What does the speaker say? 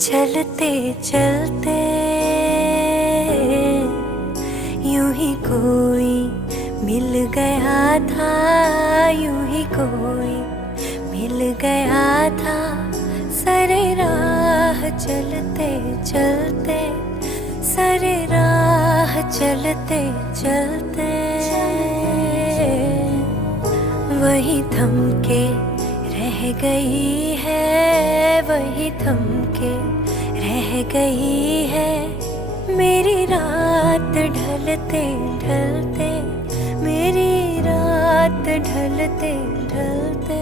चलते चलते यूं ही कोई मिल गया था, यूं ही कोई मिल गया था। सारे राह चलते चलते, सारे राह चलते चलते वही थम के रह गई है, वही थम के रह गई है। मेरी रात ढलते ढलते, मेरी रात ढलते ढलते